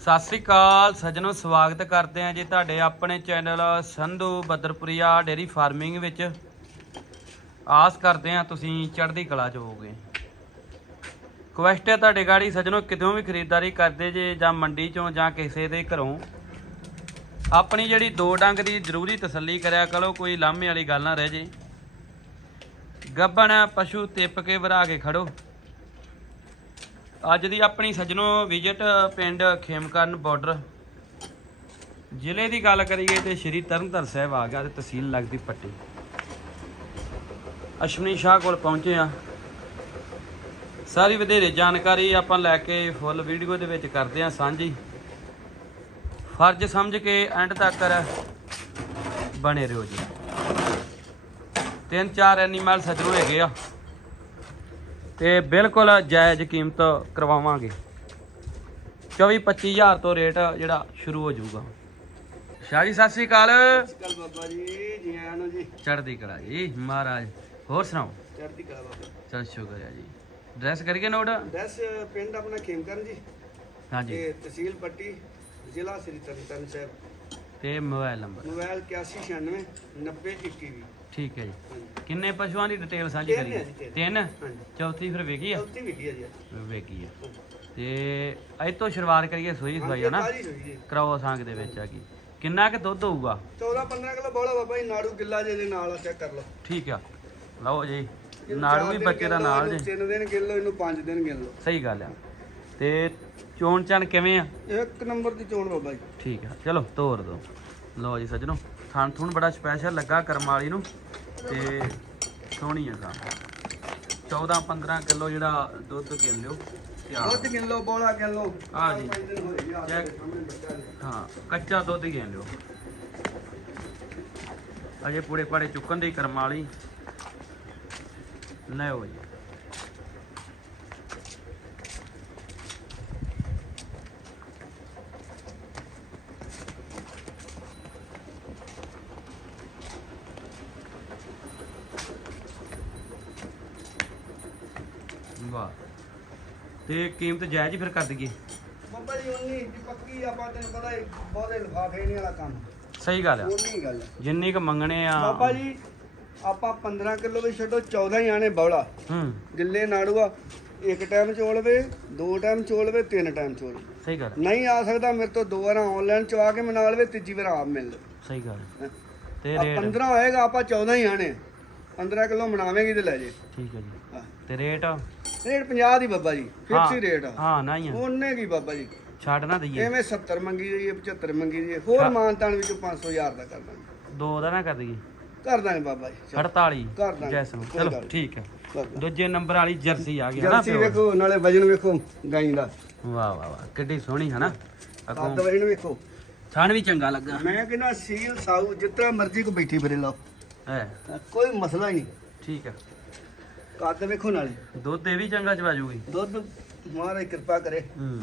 ਸਤਿ ਸ੍ਰੀ ਅਕਾਲ ਸੱਜਣੋ, ਸਵਾਗਤ ਕਰਦੇ ਹਾਂ ਜੀ ਤੁਹਾਡੇ ਆਪਣੇ channel Sandhu Badarpuria dairy farming ਵਿੱਚ। ਆਸ ਕਰਦੇ ਹਾਂ ਤੁਸੀਂ ਚੜ੍ਹਦੀ ਕਲਾ 'ਚ ਹੋਵੋਗੇ। ਕੁਐਸਟ ਹੈ ਤੁਹਾਡੇ ਗਾੜੀ, ਸੱਜਣੋ ਕਿਤੋਂ ਵੀ ਖਰੀਦਦਾਰੀ ਕਰਦੇ ਜੇ ਜਾਂ ਮੰਡੀ 'ਚੋਂ ਜਾਂ ਕਿਸੇ ਦੇ ਘਰੋਂ। ਆਪਣੀ ਜਿਹੜੀ ਦੋ ਡੰਗ ਦੀ ਜ਼ਰੂਰੀ ਤਸੱਲੀ ਕਰਿਆ ਕਰੋ, ਕੋਈ ਲਾਮੇ ਵਾਲੀ ਗੱਲ ਨਾ ਰਹਿ ਜੇ। ਗੱਬਣ ਪਸ਼ੂ ਤਿੱਪ ਕੇ ਵਰਾ ਕੇ ਖੜੋ। ਅੱਜ ਦੀ ਆਪਣੀ ਸੱਜਣੋ ਵਿਜ਼ਿਟ ਪਿੰਡ ਖੇਮਕਰਨ ਬਾਰਡਰ। ਜ਼ਿਲ੍ਹੇ ਦੀ ਗੱਲ ਕਰੀਏ ਤੇ ਸ਼੍ਰੀ ਤਰਨਤਾਰਨ ਸਾਹਿਬ ਆ ਗਿਆ ਤੇ ਤਹਿਸੀਲ ਲੱਗਦੀ ਪੱਟੀ। ਅਸ਼ਵਨੀ ਸ਼ਾਹ ਕੋਲ ਪਹੁੰਚੇ ਆ ਸਾਰੀ ਵਧੇਰੇ ਜਾਣਕਾਰੀ ਆਪਾਂ ਲੈ ਕੇ ਫੁੱਲ ਵੀਡੀਓ ਦੇ ਵਿੱਚ ਕਰਦੇ ਆ ਸਾਂਝੀ। ਫਰਜ਼ ਸਮਝ ਕੇ ਐਂਡ ਤੱਕ ਬਣੇ ਰਹੋ ਜੀ। ਤਿੰਨ ਚਾਰ ਐਨੀਮਲ ਸੱਜਣੋ ਹੈਗੇ ਆ। ਤੇ ਬਿਲਕੁਲ ਜਾਇਜ਼ ਕੀਮਤ ਕਰਵਾਵਾਂਗੇ। 24 25000 ਤੋਂ ਰੇਟ ਜਿਹੜਾ ਸ਼ੁਰੂ ਹੋ ਜਾਊਗਾ। ਸ਼ਾਹ ਜੀ ਸਤਿ ਸ੍ਰੀ ਅਕਾਲ। ਕੱਲ ਬਾਬਾ ਜੀ ਜੀ ਆਇਆਂ ਨੂੰ ਜੀ। ਚੜ੍ਹਦੀ ਕਲਾ ਜੀ ਮਹਾਰਾਜ। ਹੋਰ ਸੁਣਾਓ? ਚੜ੍ਹਦੀ ਕਲਾ ਬਾਬਾ ਚਲ ਸ਼ੁਕਰ ਹੈ ਜੀ। ਡਰੈਸ ਕਰੀਏ ਨੋਟ? ਦਸ ਪਿੰਡ ਆਪਣਾ ਖੇਮਕਰਨ ਜੀ। ਹਾਂਜੀ। ਤੇ ਤਹਿਸੀਲ ਪੱਟੀ ਜ਼ਿਲ੍ਹਾ ਸ੍ਰੀ ਤਰਨਤਾਰਨ ਸਾਹਿਬ। ਤੇ ਮੋਬਾਈਲ ਨੰਬਰ। ਮੋਬਾਈਲ 8196 9021 ਠੀਕ ਹੈ ਜੀ। ਕਿੰਨੇ ਪਸ਼ੂਆਂ ਦੀ ਡਿਟੇਲ ਸਾਂਝੀ ਤਿੰਨ ਹੈ ਜੀ, ਤਿੰਨ। ਤਿੰਨ? ਹਾਂਜੀ। ਚੌਥੀ ਫਿਰ ਵੇਖੀ ਆ? ਚੌਥੀ ਵਿਕੀ ਆ ਜੀ। ਵੇਖੀ ਆ। ਤੇ ਅੱਜ ਤੋਂ ਸ਼ੁਰੂਆਤ ਕਰੀਏ ਸੋਈ ਸਵਾਈ ਹੈ ਨਾ? ਤਾਜੀ ਹੋਈ ਜੀ। ਕਰਾਓ ਸੰਗ ਦੇ ਵਿੱਚ ਆ ਕੀ। ਕਿੰਨਾ ਕੁ ਦੁੱਧ ਹੋਊਗਾ? 14 15 ਕਿਲੋ ਬੋਲਾ ਬਾਬਾ ਜੀ ਨਾੜੂ ਗਿੱਲਾ ਜੇ ਦੇ ਨਾਲ ਚੈੱਕ ਕਰ ਲਓ। ਠੀਕ ਆ। ਲਓ ਜੀ ਇਹਨੂੰ ਨਾੜੂ ਚਾਰ ਵੀ ਦਿਨ ਬੱਚੇ ਦਾ ਗਿੱਲ ਲਓ, ਨਾਲ ਇਹਨੂੰ ਜੀ। ਤਿੰਨ ਦਿਨ ਗਿੱਲ ਲਓ ਇਹਨੂੰ ਪੰਜ ਦਿਨ ਗਿੱਲ। ਲਓ ਸਹੀ ਗੱਲ ਆ। ਤੇ ਚੋਣ ਚਣ ਕਿਵੇਂ ਆ? ਇੱਕ ਨੰਬਰ ਦੀ ਚੋਣ ਬਾਬਾ ਜੀ। ਠੀਕ ਆ। ਚਲੋ ਤੋਰ ਦੋ। ਲਓ ਜੀ ਸੱਜਣੋ ਥਣ ਥੁਣ ਬੜਾ ਸਪੈਸ਼ਲ ਲੱਗਾ ਕਰਮ ਵਾਲੀ ਨੂੰ। ਤੇ ਸੋਹਣੀ ਆ ਸਾਂ 14 15 ਕਿਲੋ ਜਿਹੜਾ ਦੁੱਧ ਗਿਣ ਲਿਓ ਦੁੱਧ ਗਿੱਲ ਲਓ ਬੋਲਾ ਗਿੱਲ ਲਓ ਆ ਜੀ। ਚੈੱਕ। ਹਾਂ ਕੱਚਾ ਦੁੱਧ ਹੀ ਗਿਣ ਲਿਓ ਅਜੇ ਪੂੜੇ ਪਾੜੇ ਚੁੱਕਣ ਦੀ ਕਰਮ ਵਾਲੀ। ਲਿਓ ਜੀ ਵਾਹ ਤੇ ਕੀਮਤ ਜਾਇਜ਼ ਹੀ ਫਿਰ ਕਰ ਦਈਏ। ਬਾਬਾ ਜੀ ਉਨੀ ਦੀ ਪੱਕੀ ਆਪਾਂ ਤੈਨੂੰ ਪਤਾ ਹੀ ਬਹੁਤੇ ਲਿਫਾਫੇ ਨਹੀਂ ਵਾਲਾ ਕੰਮ। ਸਹੀ ਗੱਲ ਆ। ਉਨੀ ਗੱਲ ਹੈ। ਜਿੰਨੀ ਕ ਮੰਗਣੇ ਆ। ਬਾਬਾ ਜੀ ਆਪਾਂ 15 ਕਿਲੋ ਵੀ ਛੱਡੋ 14 ਹੀ ਆਣੇ ਬੌਲਾ। ਹੂੰ। ਗਿੱਲੇ ਨਾੜੂਆ ਇੱਕ ਟਾਈਮ ਚੋਲਵੇ ਦੋ ਟਾਈਮ ਚੋਲਵੇ ਤਿੰਨ ਟਾਈਮ ਚੋਲ ਸਹੀ ਗੱਲ ਆ, ਨਹੀਂ ਆ ਸਕਦਾ ਮੇਰੇ ਤੋਂ ਦੋ ਵਾਰਾਂ ਆਨਲਾਈਨ ਚਵਾ ਕੇ ਮਨਾ ਲਵੇ ਤੀਜੀ ਵਾਰ ਆਪ ਮਿਲ ਲਵੇ ਸਹੀ ਗੱਲ ਆ। ਹੈਂ। ਤੇ ਆ ਰੇਟ? 15 ਹੋਏਗਾ ਆਪਾਂ 14 ਹੀ ਆਣੇ। 15 ਕਿਲੋ ਮਨਾਵੇਂਗੀ ਤੇ ਲੈ ਜੇ। ਠੀਕ ਹੈ ਜੀ। ਤੇ ਰੇਟ? ਰੇਟ 50 ਦੀ ਬਾਬਾ ਜੀ ਫਿਕਸ ਹੀ ਰੇਟ ਆ। ਹਾਂ ਨਹੀਂ ਆ। ਉਹਨੇ ਕੀ ਬਾਬਾ ਜੀ? ਛੱਡ ਨਾ ਦਈਏ। ਐਵੇਂ 70 ਮੰਗੀ ਜਾਈਏ 75 ਮੰਗੀ ਜਾਈਏ ਹੋਰ ਮਾਨਤਾਨ ਵਿੱਚੋਂ 500 ਹਜ਼ਾਰ ਦਾ ਕਰ ਦਾਂਗੇ। ਦੋ ਦਾ ਨਾ ਕਰ ਦਈਏ। ਕਰ ਦਾਂਗੇ ਬਾਬਾ ਜੀ ਚਲੋ, 48 ਕਰ ਦਾਂਗੇ, ਜੈਸਨ ਕੋਈ ਚਲੋ ਨੀ। ਠੀਕ ਹੈ। ਦੂਜੇ ਨੰਬਰ ਵਾਲੀ ਜਰਸੀ ਆ ਗਈ ਹੈ ਨਾ ਜਰਸੀ? ਵੇਖੋ ਨਾਲੇ ਵਜਨ ਵੇਖੋ ਗਾਈ ਦਾ। ਵਾਹ ਵਾਹ ਵਾਹ ਕਿੱਡੀ ਸੋਹਣੀ ਹੈ ਨਾ। ਅੱਗੋਂ ਵਜਨ ਵੇਖੋ। ਥਣ ਵੀ ਚੰਗਾ ਲੱਗਾ। ਮੈਂ ਕਹਿੰਦਾ ਸੀਲ ਸਾਊ ਜਿੱਤਰਾ ਮਰਜ਼ੀ ਕੋ ਬੈਠੀ ਫਿਰੇ ਲਓ। ਹੈ। ਕੋਈ ਮਸਲਾ ਹੀ ਨਹੀਂ। ਠੀਕ ਹੈ ਕੱਦ ਵੇਖੋ ਨਾਲੇ। ਦੁੱਧ ਇਹ ਵੀ ਚੰਗਾ ਚਵਾ ਜੂਗੀ। ਦੁੱਧ ਮਹਾਰਾਜ ਕਿਰਪਾ ਕਰੇ। ਹੂੰ।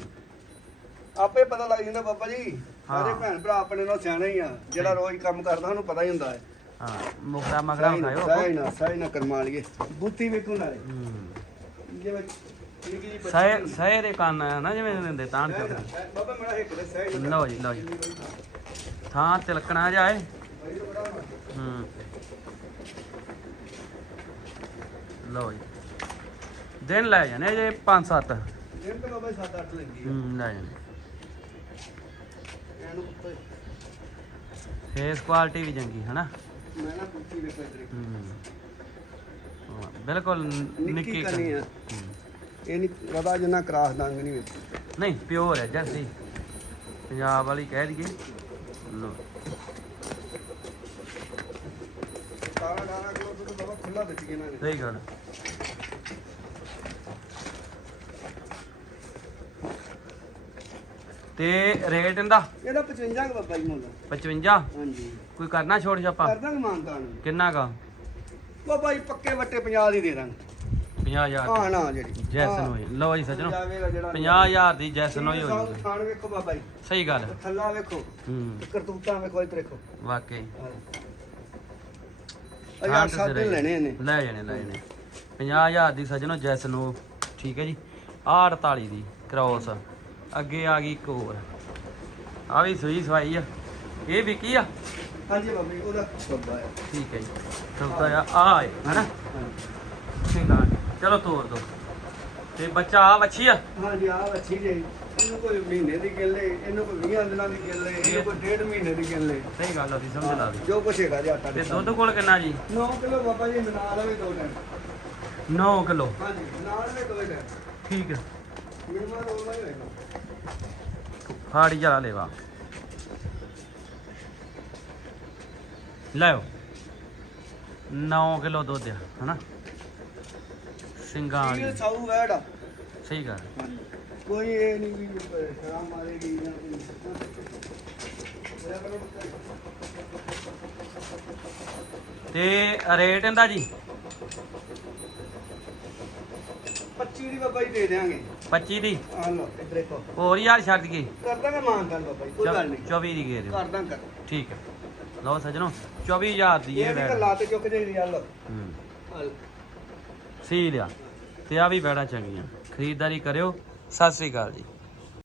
ਆਪੇ ਪਤਾ ਲੱਗ ਜਾਂਦਾ ਬਾਬਾ ਜੀ ਸਾਰੇ ਹਾਂ। ਭੈਣ ਭਰਾ ਆਪਣੇ ਨਾਲ ਸਿਆਣੇ ਹੀ ਆ। ਜਿਹੜਾ ਰੋਜ਼ ਕੰਮ ਕਰਦਾ ਉਹਨੂੰ ਪਤਾ ਹੀ ਹੁੰਦਾ ਹੈ। ਹਾਂ ਮੁਕਰਾ ਮਗਰਾ ਸਾਈ ਨਾ ਖਾਇਓ ਸਾਈ ਨਾ ਸਾਈ ਨਾ ਕਰਮਾ ਲਈਏ ਬੁੱਤੀ ਵੇਖੋ ਨਾਲੇ। ਹੂੰ। ਜਿਵੇਂ ਨਿੱਕੀ ਜਿਹੀ ਬੱਚੀ। ਸਹਿ ਸਹਿ ਦੇ ਕੰਨ ਆ ਨਾ ਜਿਵੇਂ ਦਿੰਦੇ ਤਾਣ ਸਾਈ ਬਾਬਾ ਮੇਰਾ ਇੱਕ ਦੇ ਸਾਈ ਨਾ ਲਓ ਜੀ ਲਓ ਜੀ। ਥਾਂ ਤਿਲਕਣਾ ਜਾਏ। ਹੂੰ। ਲਓ ਜੀ। ਦਿਨ ਲੈ ਜਾਣੇ ਜੇ 5-7 ਦਿਨ ਤੇ ਬਾਬਾ 7-8 ਲੈਂਦੀ ਹੈ ਹੂੰ ਲੈ ਜਾਣੇ। ਇਹਨੂੰ ਪੁੱਤ ਫੇਸ ਕੁਆਲਿਟੀ ਵੀ ਚੰਗੀ ਹੈ ਨਾ ਮੈਂ ਨਾ ਪੁੱਤੀ ਵੇਖੋ ਇਧਰ। ਹੂੰ। ਬਿਲਕੁਲ ਨਿੱਕੀ ਕਰਨੀ ਆ। ਹੂੰ। ਇਹ ਨਹੀਂ ਪਤਾ ਜਿੰਨਾ ਕਰਾਸ ਦੰਗ ਨਹੀਂ ਵਿੱਚ। ਨਹੀਂ ਪਿਓਰ ਹੈ ਜਰਸੀ। ਪੰਜਾਬ ਵਾਲੀ ਕਹਿ ਦਈਏ। ਲਓ। 18 18 ਕਿਲੋ ਦੁੱਧ ਬਾਬਾ ਖੁੱਲਾ ਦਿੱਤੀ ਇਹਨਾਂ ਨੇ ਸਹੀ ਗੱਲ। ਤੇ ਰੇਟ ਇਹਦਾ? ਇਹਦਾ 55 ਕੁ ਬਾਬਾ ਜੀ ਮੁੱਲ। 55 ਹਾਂਜੀ। ਕੋਈ ਕਰਨਾ ਛੋੜ ਛਾਪਾ ਕਰ ਦਾਂਗੇ ਮਾਨਤਾ ਨੂੰ ਕਿੰਨਾ ਕਾ? ਬਾਬਾ ਜੀ ਪੱਕੇ ਵੱਟੇ 50 ਦੀ ਦੇ ਦਾਂਗੇ। 50000 ਹਾਂ ਨਾ ਜਿਹੜੀ। ਜੈਸਨ ਹੋਈ। ਲਓ ਜੀ ਸੱਜਣੋ। ਜਾਵੇਗਾ ਜਿਹੜਾ 50000 ਦੀ ਜੈਸਨ ਹੋਈ ਹੋਈ ਖਾਣ ਵੇਖੋ ਬਾਬਾ ਜੀ। ਸਹੀ ਗੱਲ। ਥੱਲਾ ਵੇਖੋ। ਹੂੰ। ਕਰਤੂਤਾਂ ਵੇਖੋ ਇੱਧਰ ਦੇਖੋ ਵਾਕਈ। ਅਯਾਰ ਸੱਤ ਦਿਨ ਲੈਣੇ ਨੇ ਲੈ ਜਾਣੇ ਲੈ ਜਾਣੇ। 50000 ਦੀ ਸੱਜਣੋ ਜੈਸਨ ਉਹ ਠੀਕ ਹੈ ਜੀ। ਆਹ 48 ਦੀ ਕ੍ਰੋਸ। ਅੱਗੇ ਆ ਗਈ ਇੱਕ ਹੋਰ। ਆ ਵੀ ਸੂਈ ਸਵਾਈ ਆ। ਇਹ ਵਿਕੀ ਆ? ਹਾਂਜੀ ਬਾਬਾ ਉਹਦਾ ਸੌਦਾ ਹੈ ਠੀਕ ਹੈ ਜੀ। ਸੌਦਾ ਆ। ਆ ਹੈ ਹਨਾ ਹਾਂਜੀ। ਸਿੰਘਾਂ ਚਲੋ ਤੋਰ ਦੋ। ਤੇ ਬੱਚਾ ਆ ਵੱਛੀ ਆ? ਹਾਂਜੀ ਆ ਅੱਛੀ ਜੀ। ਇਹਨੂੰ ਕੋਈ ਮਹੀਨੇ ਦੀ ਗਿੱਲੇ ਇਹਨੂੰ ਕੋਈ 20 ਦਿਨਾਂ ਦੀ ਗਿੱਲੇ ਇਹਨੂੰ ਕੋਈ ਡੇਢ ਮਹੀਨੇ ਦੀ ਗਿੱਲੇ ਸਹੀ ਗੱਲ ਆ ਤੁਸੀਂ ਸਮਝ ਲਾ ਦੀ ਜੋ ਕੁਛ ਹੈਗਾ ਜੀ ਆਟਾ ਤੇ ਦੁੱਧ ਕੋਲ ਕਿੰਨਾ ਜੀ? 9 ਕਿਲੋ ਬਾਬਾ ਜੀ ਬਣਾ ਲਵੇ ਦੋ ਟਾਈਮ। 9 ਕਿਲੋ। ਹਾਂਜੀ ਬਣਾ ਲਵੇ ਦੋ ਟਾਈਮ। ਠੀਕ ਹੈ ਮਿਲਵਾ ਰੋਲ ਨਹੀਂ ਹੋਏਗਾ ਫਾੜੀ ਜਰਾ ਲੈਵਾ। ਲੈਓ 9 ਕਿਲੋ ਦੁੱਧ ਆ ਹਨਾ? ਸਿੰਘਾਂ ਵਾਲੀ ਇਹ ਸਾਊ ਵੈੜ ਆ। ਸਹੀ ਗੱਲ। ਹਾਂਜੀ ਕੋਈ ਇਹ ਨਹੀਂ ਵੀ ਸ਼ਰਾਮ ਮਾਰੇਗੀ ਜਾਂ ਕੋਈ ਤੇ ਰੇਟ ਇਹਦਾ ਜੀ? 25 ਦੀ ਬਾਬਾ ਜੀ ਦੇ ਦੇਾਂਗੇ 25 ਦੀ? ਆ ਲਓ ਇੱਧਰ ਦੇਖੋ। ਹੋਰ ਯਾਰ ਛੱਡ ਗਈ ਕਰ ਦਾਂਗੇ ਮਾਨਤਾਨ ਬਾਬਾ ਜੀ ਕੋਈ ਗੱਲ ਨਹੀਂ। 24 ਦੀ ਗੇ ਦਿਓ। ਕਰ ਦਾਂ ਕਰ ਠੀਕ ਹੈ ਲਓ ਸੱਜਣੋ 24000 ਦੀ ਇਹ ਇਹ ਵੀ ਵੈੜ। ਕੱਲਾ ਤੇ ਚੁੱਕ ਜਾਈਦੀ ਆ ਲਓ। ਹੂੰ। ਆ ਲਓ। ਸੀ ਲਿਆ ਤੇ ਆ ਵੀ ਵੈੜਾਂ ਚੰਗੀਆਂ। ਖਰੀਦਦਾਰੀ ਕਰਿਓ। ਸਤਿ ਸ੍ਰੀ ਅਕਾਲ ਜੀ।